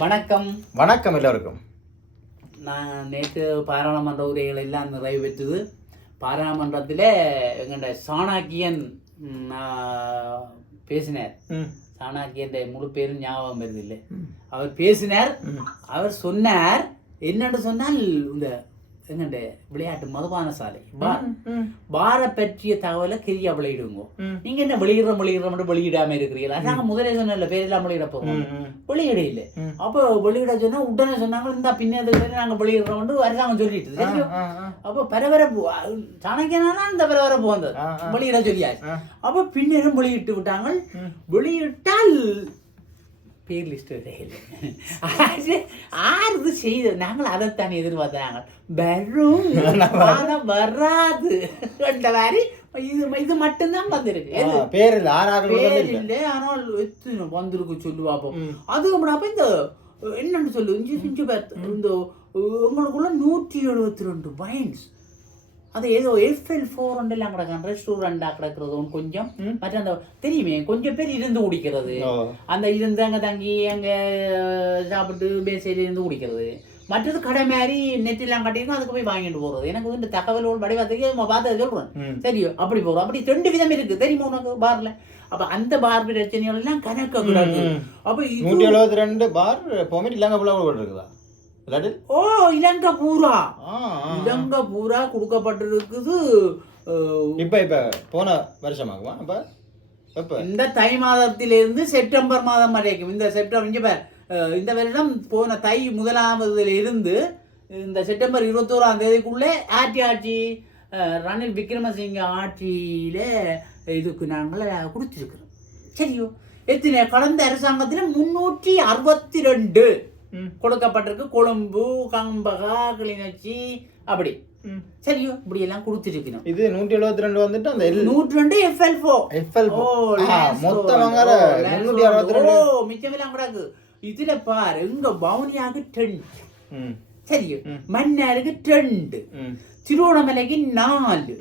வணக்கம். வணக்கம் எல்லோருக்கும். நான் நேற்று பாராளுமன்ற உரைகள் எல்லாம் நிறைவேற்றுது. பாராளுமன்றத்தில் எங்கள்ட சாணக்கியன் பேசினார். சாணக்கியன் முழு பேரும் ஞாபகம் வருது இல்லை. அவர் பேசினார். அவர் சொன்னார் என்னன்னு சொன்னால் இந்த எங்கண்ட விளையாட்டு மதுபான சாலை பார பற்றிய தகவலை கிரியா வெளியிடுங்க. நீங்க என்ன வெளியிடுற வெளியிடாம இருக்கிறீங்களா? நாங்க முதலே சொன்ன பேரெல்லாம் வெளியிட போறோம், வெளியிட இல்லை. அப்போ வெளியிட சொன்னா உடனே சொன்னாங்க இந்த பின்னதுக்கு நாங்க வெளியிடுறோம் அரசாங்கம் சொல்லிட்டு. அப்போ பரபரப்பு சாணக்கியனால இந்த பரபரப்பு வந்தது, வெளியிட சொல்லியாச்சு. அப்போ பின்னரும் வெளியிட்டு விட்டாங்க. வெளியிட்டால் பேர் லிஸ்ட் ஆறுது செய்து நாங்கள் அதைத்தானே எதிர்பார்த்தாங்க. வரும் வராது என்ற மாதிரி இது மட்டும்தான் வந்திருக்கு. பேர் இல்லை ஆனால் வந்திருக்கு சொல்லுவாப்போம். அதுக்கு முன்னாப்ப இந்த என்னன்னு சொல்லு இந்த உங்களுக்குள்ள 172 வைன்ஸ் அது ஏதோ FL4 எல்லாம் கிடக்கு, ரெஸ்டாரண்டா கிடக்கிறது கொஞ்சம். மற்ற அந்த தெரியுமே கொஞ்சம் பேர் இருந்து குடிக்கிறது, அந்த இருந்து அங்கே தங்கி அங்கே சாப்பிட்டு பேசையில இருந்து குடிக்கிறது. மற்றது கடை மாதிரி நெட்டெல்லாம் கட்டியிருக்கோம், அதுக்கு போய் வாங்கிட்டு போறது. எனக்கு வந்து தகவல் வடிவத்துக்கு பார்த்து சொல்றேன். சரியோ அப்படி போறோம். அப்படி 2 விதம் இருக்கு தெரியுமா உனக்கு பார்ல. அப்ப அந்த பார் பிரச்சனைகள் எல்லாம் கணக்கு கிடக்கு. அப்ப 172 பார் போமே இல்லாங்க இருக்குதா? ஓ இலங்கை பூரா கொடுக்கப்பட்டிருக்குது. இப்ப போன வருஷமாகுமா? அப்ப இந்த தை மாதத்திலிருந்து செப்டம்பர் மாதம் வரைக்கும் இந்த செப்டம்பர் இந்த வருடம் போன தை 1 இருந்து இந்த செப்டம்பர் 21 தேதிக்குள்ளே ஆட்சி ரணில் விக்ரமசிங்க ஆட்சியில இதுக்கு நாங்கள் கொடுத்துருக்கிறோம். சரியோ எத்தனை கடந்த அரசாங்கத்தில் 362 கொடுக்கப்பட்டிருக்கு. கொழும்பு, கம்பகா, கிளிநொச்சி அப்படி. சரியோ இப்படி எல்லாம் கொடுத்துருக்கணும். இது 172 வந்துட்டு அந்த 102 FL4 மிச்சமெல்லாம் கிடக்கு. இதுல பாரு எங்க பவுனியாக்கு 10, சரியோ மன்னாருக்கு 2, திருவோணமலைக்கு 4,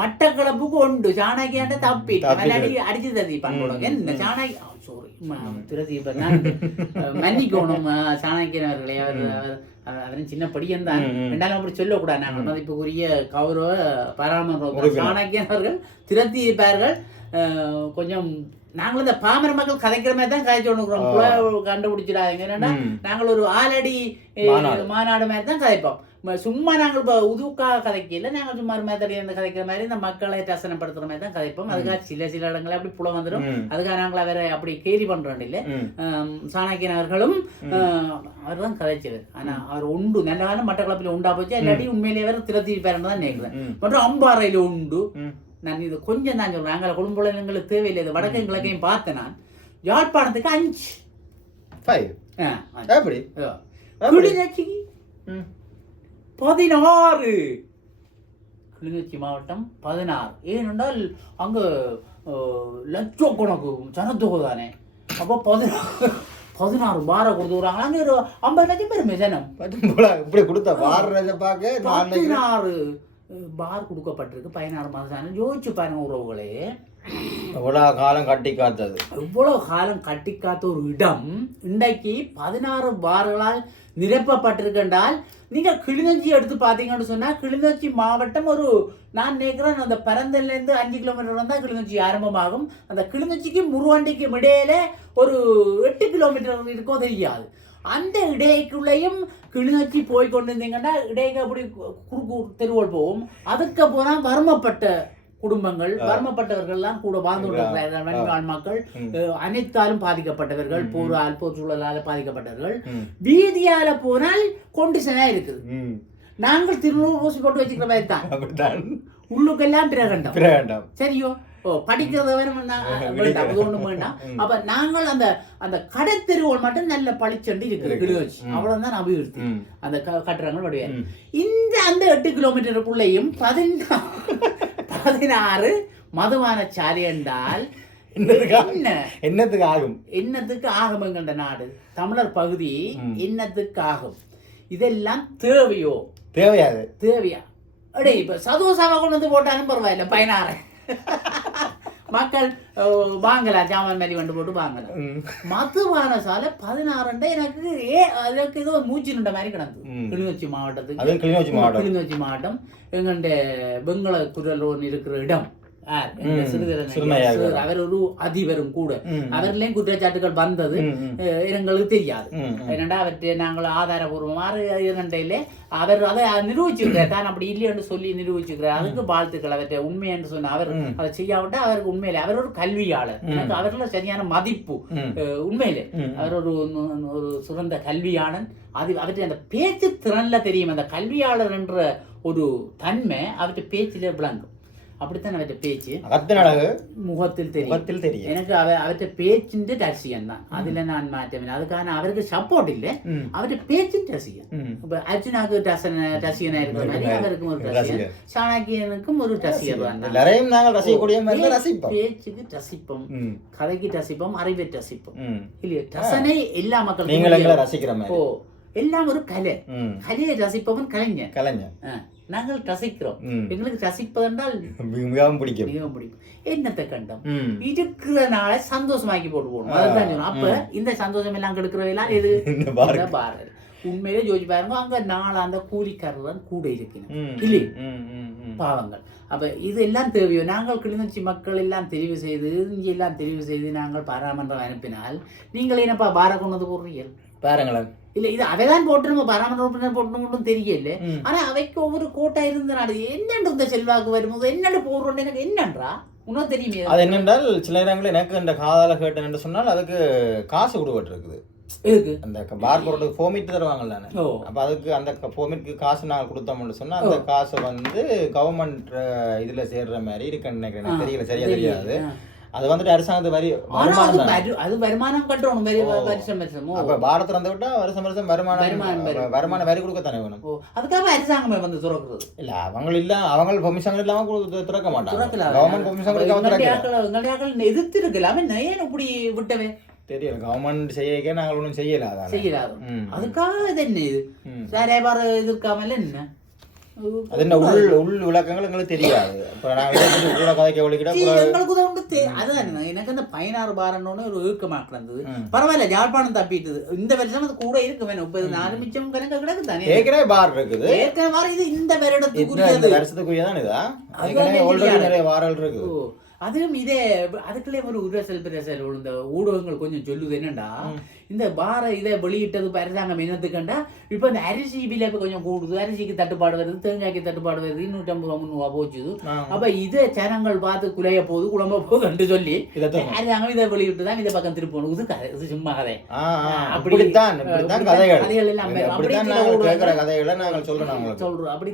மட்டக்களப்புக்கு 1, சாணக்கியாண்ட தப்பி அடிச்சு தந்திப்பாங்க. என்ன சாணக்கி மன்னிக்கணும் சாணக்கியனவர்களே, அவரின் சின்ன படியன் தான். ரெண்டாலும் அப்படி சொல்லக்கூடாது. நாங்கள் மதிப்புக்குரிய கௌரவ பாராளுமன்ற சாணக்கியனவர்கள் திரத்தி இருப்பார்கள். கொஞ்சம் நாங்களும் இந்த பாமர மக்கள் கதைக்கிற மாதிரி தான் கதைச்சு கொண்டுக்கிறோம். கண்டுபிடிச்சிடாதீங்க. என்னன்னா நாங்கள் ஒரு ஆலடி மாநாடு மாதிரி தான் கதைப்போம். சும்மா நாங்கள் இப்போ உதுக்காக கதைக்கல, நாங்கள் சும்மா மேத்தடியில் கதைக்கிற மாதிரி இந்த மக்களை ரசனப்படுத்துற மாதிரி தான் கதைப்போம். அதுக்காக சில இடங்களை அப்படி புல வந்துடும். அதுக்காக நாங்கள் அவரை அப்படி கேலி பண்றோம் இல்லை. சாணக்கியன் அவர்களும் அவர் தான் கதைச்சவர். ஆனா அவர் உண்டு நல்ல காலம் மட்டக்களப்பில் உண்டா போச்சு. இல்லாட்டி உண்மையிலேயே வேற திரத்திருப்பாருன்னு தான் நினைக்கிறேன். மற்றும் அம்பாறையில உண்டு. நான் இது கொஞ்சம் தான் சொல்றேன். நாங்கள் குடும்பங்களுக்கு தேவையில்லை. இது வடக்கையும் கிழக்கையும் பார்த்தேன். நான் யாழ்ப்பாணத்துக்கு 5 கிளிநொச்சிக்கு 16, கிளிநொச்சி மாவட்டம் 16. ஏனென்றால் அங்க லட்சக்கணக்கு ஜனத்தொகை தானே. அப்போ 16 பார கொடுத்துறாங்க. அங்கே ஒரு 50 லட்சம் பேருமே ஜனம் இப்படி கொடுத்த பார் பார்க்க 16 பார் கொடுக்கப்பட்டிருக்கு. 16 மாதம் யோசிச்சு பாருங்க உறவுகளே. எவ்வளவு காலம் கட்டி காத்தது, எவ்வளவு காலம் கட்டி காத்த ஒரு இடம் இன்றைக்கு 16 பார்களால் நிரப்பப்பட்டிருக்கின்றால் நீங்க கிளிநொச்சி எடுத்து பார்த்தீங்கன்னு சொன்னா கிளிநொச்சி மாவட்டம் ஒரு நான் நினைக்கிறேன் அந்த பரந்தல்ல இருந்து 5 கிலோமீட்டர் தான் கிளிநொச்சி ஆரம்பமாகும். அந்த கிளிநொச்சிக்கு முருவாண்டிக்கும் இடையில ஒரு 8 கிலோமீட்டர் இருக்கோ தெரியாது. அந்த இடைக்குள்ளேயும் கிளிநொச்சி போய் கொண்டு இருந்தீங்கன்னா இடையே அப்படி குறுக்கு தெருவோல் போகும். அதுக்கு போனா வறுமப்பட்ட குடும்பங்கள், வறுமப்பட்டவர்கள்லாம் கூட வாழ்ந்து கொண்டிருக்கிறார்கள். மக்கள் அனைத்தாலும் பாதிக்கப்பட்டவர்கள், போர் சூழலால பாதிக்கப்பட்டவர்கள். வீதியால போனால் கொண்டிஷனா இருக்குது. நாங்கள் திருநூறு ஊசி போட்டு வச்சுக்கிற மாதிரி தான். உள்ளுக்கெல்லாம் பிரகண்டம். சரியோ படிக்கிறத ஒன்றும் வேண்டாம். அப்ப நாங்கள் அந்த அந்த கடத்தெருவோல் மட்டும் நல்ல பளிச்சண்டு இருக்குது. அவ்வளவுதான் அபிவிருத்தி. அந்த கட்டுறங்கள் வடிவார். இந்த அந்த 8 கிலோமீட்டருக்குள்ளேயும் 16 மதுபான சாலை என்றால் என்னத்துக்கு ஆகும் என்கின்ற நாடு தமிழர் பகுதி என்னத்துக்கு ஆகும்? இதெல்லாம் தேவையா? அடே இப்ப சதோசாவை கொண்டு வந்து போட்டாலும் பரவாயில்ல 16 மக்கள் வாங்கலாம் ஜாமான் மாதிரி கொண்டு போட்டு வாங்கலாம். மதுபான சாலை 16 எனக்கு அதுக்கு ஏதோ மூச்சு நின்ற மாதிரி கிடந்தது. கிளிநொச்சி மாவட்டத்துக்கு கிளிநொச்சி மாவட்டம் எங்கண்ட வெங்கல குரல் ஒன்று இருக்கிற இடம். அவர் ஒரு அதிபரும் கூட. அவர்லயும் குற்றச்சாட்டுகள் வந்தது எங்களுக்கு தெரியாது. என்னடா அவற்றை நாங்கள் ஆதாரபூர்வமாக இரண்டையிலே அவர் அதை நிரூபிச்சிருக்கிறார். தான் அப்படி இல்லைன்னு சொல்லி நிரூபிச்சிருக்கிறார். அதுக்கு வாழ்த்துக்கள். அவற்றை உண்மை என்று சொன்ன அவர் அதை செய்யாவிட்டா அவருக்கு உண்மையிலே அவர் ஒரு கல்வியாளர். எனக்கு அவர்கள சரியான மதிப்பு. உண்மையிலே அவர் ஒரு சிறந்த கல்வியாளன். அது அவற்றை அந்த பேச்சு திறன்ல தெரியும். அந்த கல்வியாளர் என்ற ஒரு தன்மை அவற்றை பேச்சிலே விளங்கும். அப்படித்தான் அவற்றை பேச்சு முகத்தில் தெரியும். எனக்கு அவற்றை பேச்சின் ரசிகன் தான். அதுல நான் மாற்றேன். அதுக்கான அவருக்கு சப்போர்ட் இல்லை. அவற்றை பேச்சின் ரசிகன். இப்ப அர்ஜுனாவுக்கு ரசிகனா இருக்கிற மாதிரி அவருக்கும் ஒரு ரசிகன், சாணக்கியனுக்கும் ஒரு ரசிகர் தான். பேச்சுக்கு ரசிப்போம், கதைக்கு ரசிப்போம், அறிவை ரசிப்போம். இல்லையா? ரசனை எல்லா மக்களும் எல்லாம் ஒரு கலை. கலையை ரசிப்பவன் கலைஞர். நாங்கள் ரசிக்கிறோம். எங்களுக்கு ரசிப்பதென்றால் மிகவும் பிடிக்கும். என்னத்தை கண்டம் இருக்கிற நாளை சந்தோஷமாக்கி போட்டு போகணும். அதுதான் சொன்னோம். அப்ப இந்த சந்தோஷம் எல்லாம் கெடுக்கிறவையெல்லாம் எது பாரதி. உண்மையிலே ஜோதிச்சு பாருங்க, அங்க நாளை அந்த கூலிக்காரர் தான் கூட இருக்கணும் இல்லை பாவங்கள். அப்ப இது எல்லாம் தேவையோ. நாங்கள் கிளிநொச்சி மக்கள் எல்லாம் தெரிவு செய்து இங்கே எல்லாம் தெரிவு செய்து நாங்கள் பாராமன்றம் அனுப்பினால் நீங்கள் என்னப்பா பார கொண்டு போடுறீர்கள் பாருங்களேன். இல்ல இது அவைதான் போட்டு நம்ம பாராமன்ற உறுப்பினர் போட்டு தெரியல. ஆனா அவைக்கு ஒவ்வொரு கோட்டா இருந்தனால என்னென்று இந்த செல்வாக்கு வரும்போது என்னென்னு போடுறோம் எனக்கு என்னன்றா உனக்கு தெரியுமே. அது என்னென்றால் சில இடங்களில் எனக்கு இந்த காதால கேட்டேன் என்று சொன்னால் அதுக்கு காசு கொடுபட்டு இருக்குது. அந்த பார் போடுறதுக்கு ஃபோமிட் தருவாங்கல்ல. அப்ப அதுக்கு அந்த ஃபோமிட்க்கு காசு நாங்கள் கொடுத்தோம்னு சொன்னா அந்த காசு கவர்மெண்ட் இதுல சேர்ற மாதிரி இருக்குன்னு நினைக்கிறேன். தெரியல, சரியா தெரியாது. அது வந்துட்டு அரசாங்கத்து வரி அது வருமானம் கட்டணும். அப்ப பாரத் திறந்து விட்டா வருஷம் வருமான வரி கொடுக்கத்தானே வேணும். அதுக்காக அரசாங்கமே வந்து திறக்கிறது இல்ல. அவங்க பெர்மிஷன் இல்லாம திறக்க மாட்டாங்க. கவர்மெண்ட் பெர்மிஷன் எதிர்த்து இருக்கலாம். ஏன் இப்படி விட்டவே தெரியல. கவர்மெண்ட் செய்ய நாங்கள் ஒன்றும் செய்யலாத. அதுக்காக இது என்ன இது சாரே பார எதிர்க்காமல என்ன அது என்ன உள் விளக்கங்கள் எங்களுக்கு தெரியாது. எனக்கு அந்த 16 பாரன்னு ஒரு ஊக்கமா கிடந்தது. பரவாயில்ல, யாழ்ப்பாணம் தப்பிட்டது. இந்த வருஷம் அது கூட இருக்கு வேணும். 34 மிச்சம் கணக்கு கிடக்கு தானே. ஏற்கனவே பார் இருக்குது. ஏற்கனவே பார் இது இந்த வருடத்துக்குரியதான் இதா. நிறைய வாரல் இருக்கு. அதுவும் இதே அதுக்குள்ளே ஒரு உரசல் பிரசல் இந்த ஊடகங்கள் கொஞ்சம் சொல்லுது என்னண்டா, இந்த பார இதை வெளியிட்டது அரசாங்கம் என்னத்துக்கண்டா இப்போ இந்த அரிசி விலை கொஞ்சம் கூடுது, அரிசிக்கு தட்டுப்பாடு வருது, தேங்காய்க்கு தட்டுப்பாடு வருது, 250 300 போச்சுது. அப்ப இதை சேனங்கள் பார்த்து குலைய போகுது குழம்ப போகுதுன்னு சொல்லி அரசாங்கம் இதை வெளியிட்டு தான் இதை பக்கம் திருப்பணும். இது கதை, இது சும்மா கதை. அப்படித்தான் கதைகள் எல்லாம் சொல்றோம். அப்படி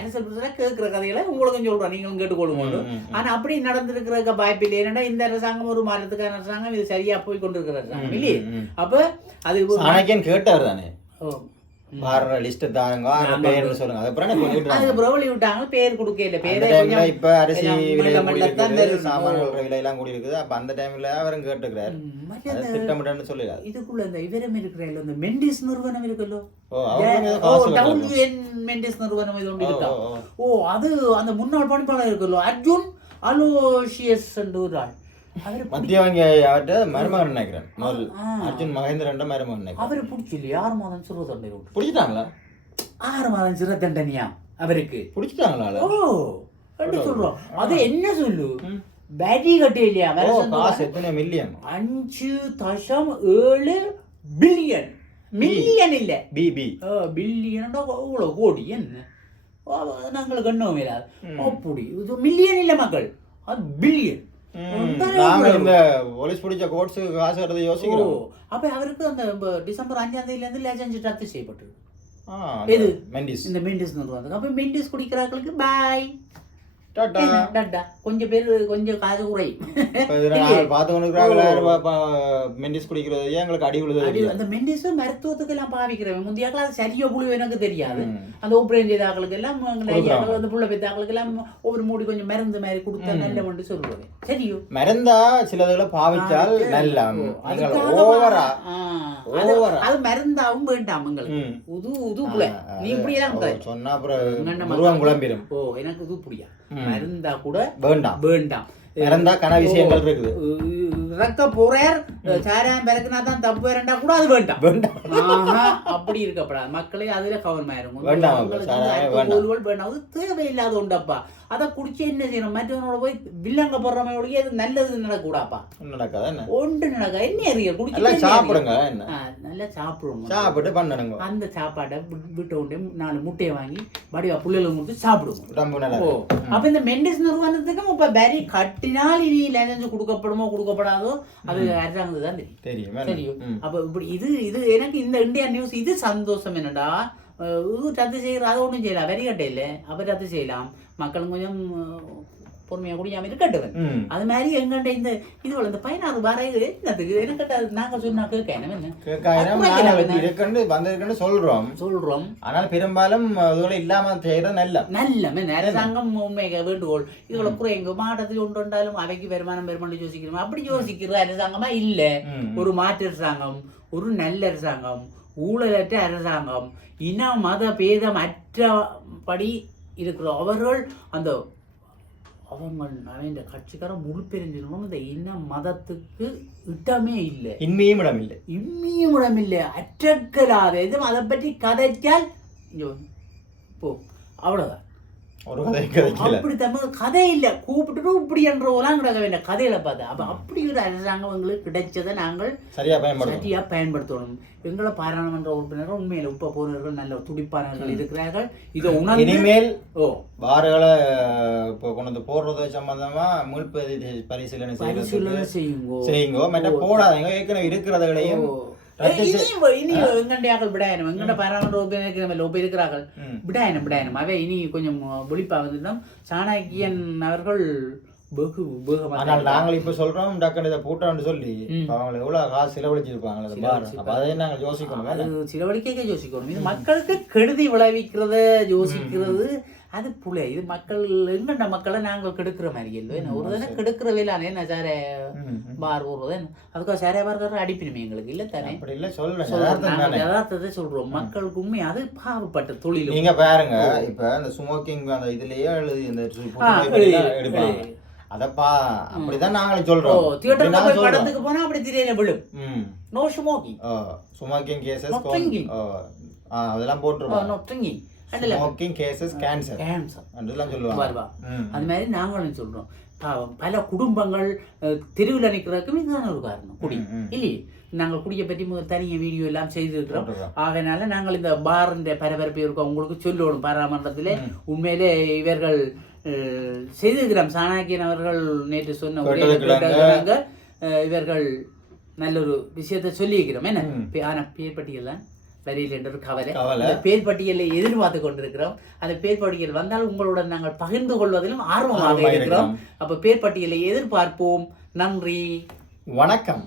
அரசியல் பிரச்சனை கேட்கிற கதைகளை உங்களுக்கும் சொல்றோம், நீங்களும் கேட்டுக்கொள்ளுங்க. ஆனா அப்படி நடந்திருக்க வாய்ப்பு இல்லை. ஏன்னா இந்த அரசாங்கம் ஒரு மாதத்துக்கான அரசாங்கம், இது சரியா போய் கொண்டிருக்கிற அரசாங்கம் இல்லையே. அப்ப அது கேட்டார் தானே லிஸ்ட் தாருங்க பேர் சொல்லுங்க. அதுக்கப்புறம் வெளி விட்டாங்க, பேர் கொடுக்கல. பேரே இப்ப அரிசி விலை சாமான்கள் விலை எல்லாம் கூடி இருக்குது. அப்ப அந்த டைம்ல அவரும் கேட்டுக்கிறார் திட்டமிட்டன்னு சொல்லல. இதுக்குள்ள இந்த இவரம் இருக்கிற இந்த மெண்டிஸ் நிறுவனம் இருக்குல்லோ, மெண்டிஸ் நிறுவனம் இது ஒன்று இருக்கா. அது அந்த முன்னாள் பணிப்பாளர் இருக்குல்லோ அர்ஜுன் அலோசியஸ் ஒரு ஆள். மத்திய வங்கி மருமகன் நினைக்கிறேன். அர்ஜுன் மகேந்திரன் மருமகன் நினைக்கிறேன். அவரு பிடிச்சில்ல 6 மாதம் சிறை தண்டனை பிடிச்சிட்டாங்களா? 6 மாதம் சிறை தண்டனையா அவருக்கு பிடிச்சிட்டாங்களா? சொல்றோம். அது என்ன சொல்லு பேட்டி கட்டி இல்லையா? காசு எத்தனை மில்லியன்? 5.7 பில்லியன். மில்லியன் இல்ல பில்லியன் கோடி. என்ன நாங்களுக்கு கண்ணும் இல்லாது. அப்படி மில்லியன் இல்ல மக்கள், அது பில்லியன். யோசிக்கிறோம். அப்ப அவருக்கு அந்த டிசம்பர் 5ஆம் தேதியில இருந்து லைசன்ஸ் ரத்து செய்யப்பட்டது. இந்த மெண்டிஸ் நிறுவனம். அப்ப மெண்டிஸ் குடிக்கிறார்களுக்கு பாய் கொஞ்சம் பேர் கொஞ்சம் காசு குறையும். அந்த மெண்டிஸ் மருத்துவத்துக்கு எல்லாம் பாவிக்கிறவன். முந்தைய காலம் சரியோ புழு எனக்கு தெரியாது. அந்த ஆபரேஷன் செய்தாக்களுக்கு எல்லாம் அந்த புள்ள பெத்தாக்களுக்கு எல்லாம் ஒவ்வொரு மூடி கொஞ்சம் மருந்து மாதிரி கொடுத்தா நல்ல ஒன்று சொல்லுவேன். சரியோ மருந்தா சிலதுல பாவிச்சால் நல்ல அது மருந்தாவும் வேண்டாம் உங்களுக்கு. உது உது புல நீ இப்படியெல்லாம் சொன்னா அப்புறம் குழம்பிடும். எனக்கு இது புரியா மருந்தா கூட வேண்டாம். இறந்தா கன விஷயங்கள் இருக்குது. இறக்க போறார் சாராயம் பிறக்குனா தான் தப்பு வேறண்டா கூட அது வேண்டாம் அப்படி இருக்கப்படாது. மக்களே அதுல கவனமா இருக்கும். வேண்டாம், அது தேவையில்லாத உண்டப்பா. அதை குடிச்சு என்ன செய்யணும்? மற்றவனோட போய் வில்லங்க போடுறவங்க அது நல்லது நடக்கூடாப்பா. நடக்காது ஒன்று நடக்க என்ன அறிய குடிச்சு சாப்பிடுங்க, நல்லா சாப்பிடுவோம். சாப்பிட்டு பண்ணணுங்க. அந்த சாப்பாட்டை விட்டு கொண்டு 4 முட்டையை வாங்கி வடிவா புள்ளைகளை முடிச்சு சாப்பிடுவோம். அப்ப இந்த மெண்டிஸ் நிறுவனத்துக்கும் இப்ப வெரி கட்டினால் இனி லைசன்ஸ் கொடுக்கப்படுமோ கொடுக்கப்படாதோ அது அரசாங்கத்துக்கு தான் தெரியும். தெரியும். அப்ப இப்படி இது எனக்கு இந்த இந்தியா நியூஸ் இது சந்தோஷம். என்னடா இது ரத்து செய்யற, அதை ஒன்றும் செய்யலாம், வரி கட்ட இல்லை, அப்ப ரத்து செய்யலாம். மக்களும் கொஞ்சம் பொறுமையா குடியாம இருக்கட்டும். அது மாதிரி எங்கண்ட இந்த இதுல இந்த 16 வரை என்னத்துக்கு எனக்கு நாங்க சொன்னா சொல்றோம். ஆனால் பெரும்பாலும் இல்லாம செய்யறது நல்ல அரசாங்கம் உண்மையாக வேண்டுகோள். இதுல குறைங்க மாவட்டத்தில் ஒன்று வந்தாலும் அவைக்கு வருமானம் பெருமாண்டு யோசிக்கிறோம். அப்படி யோசிக்கிற அரசாங்கமா இல்ல. ஒரு மாற்று அரசாங்கம், ஒரு நல்ல அரசாங்கம், ஊழலற்ற அரசாங்கம், இன மத பேதம் அற்றபடி இருக்கிற அவர்கள் அந்த அவங்க கட்சிக்காரன் முழு பெருஞ்சிருக்கணும். இந்த இன மதத்துக்கு இடமே இல்லை, இன்மையும் இடம் இல்லை, அற்றக்கலாத இது. அதை பற்றி கதைச்சால் போ அவ்வளவுதான். அப்படி தமிழ் கதை இல்லை, கூப்பிட்டு இப்படி என்றவெல்லாம் கிடக்க வேண்டிய கதையில பார்த்தா. அப்ப அப்படி ஒரு அரசாங்கம் எங்களுக்கு கிடைச்சதை நாங்கள் சரியா பயன்படுத்தணும். எங்களை பாராளுமன்ற உறுப்பினர்கள் உண்மையில உப்ப போனவர்கள் நல்ல துடிப்பானவர்கள் இருக்கிறார்கள். இதை இனிமேல் வாரங்களை இப்போ கொண்டு போடுறது சம்பந்தமா பரிசீலனை செய்யுங்க. மற்ற போடாதீங்க, ஏற்கனவே இருக்கிறதையும் இனி எங்கண்டையாக்கள் விடாயனம். எங்கண்ட பாராளுமன்ற இருக்கிறார்கள் விடாயனம். அவை இனி கொஞ்சம் ஒளிப்பா வந்துட்டோம். சாணக்கியன் அவர்கள் நாங்கள் இப்ப சொல்றோம் டக்குனு இதை பூட்டான்னு சொல்லி அவங்க எவ்வளவு காசு செலவழிச்சிருப்பாங்க. அதை நாங்கள் யோசிக்கணும், செலவழிக்க யோசிக்கணும். இது மக்களுக்கு கெடுதி விளைவிக்கிறத யோசிக்கிறது அது புள்ள. இது மக்கள் எங்கண்ட மக்களை நாங்கள் கெடுக்கிற மாதிரி இல்லை. ஒரு தானே கெடுக்கிற வேலானே நான் சார பார் போடுறது அதுக்காக சாரே பார்க்கற அடிப்பினுமே எங்களுக்கு இல்லை தானே. அப்படி இல்லை சொல்றேன், யதார்த்தத்தை சொல்றோம். மக்களுக்கு உண்மை அது பாவப்பட்ட தொழில். நீங்க பாருங்க, இப்ப இந்த ஸ்மோக்கிங் அந்த இதுலயே எழுதி இந்த எடுப்பாங்க. அதப்பா அப்படிதான் நாங்களும் சொல்றோம். தியேட்டர்ல போய் படத்துக்கு போனா அப்படி திரையில விழும். நோ ஸ்மோக்கிங், ஸ்மோக்கிங் கேसेस அதெல்லாம் போட்டுருவாங்க. No drinking, smoking cases cancer அதெல்லாம் சொல்லுவாங்க. அது மாதிரி நாங்களும் சொல்றோம். பாவம் பல குடும்பங்கள் தெருவில் நிற்கிறதுக்கும் இதுதான் ஒரு காரணம், குடி இல்லையே. நாங்கள் குடியை பற்றி தனிய வீடியோ எல்லாம் செய்திருக்கிறோம். ஆகையினால நாங்கள் இந்த பார் இந்த பரபரப்பு இருக்கோம் உங்களுக்கு சொல்லணும். பாராளுமன்றத்திலே உண்மையிலே இவர்கள் செய்திருக்கிறோம். சாணக்கியன் அவர்கள் நேற்று சொன்ன இவர்கள் நல்ல ஒரு விஷயத்தை சொல்லியிருக்கிறோம். என்ன ஆனா பேர் பட்டியல் தான் வரையில் என்ற ஒரு கவலை. பேர் பட்டியலை எதிர்பார்த்து கொண்டிருக்கிறோம். அந்த பேர் பட்டியல் வந்தால் உங்களுடன் நாங்கள் பகிர்ந்து கொள்வதிலும் ஆர்வமாக இருக்கிறோம். அப்ப பேர் பட்டியலை எதிர்பார்ப்போம். நன்றி, வணக்கம்.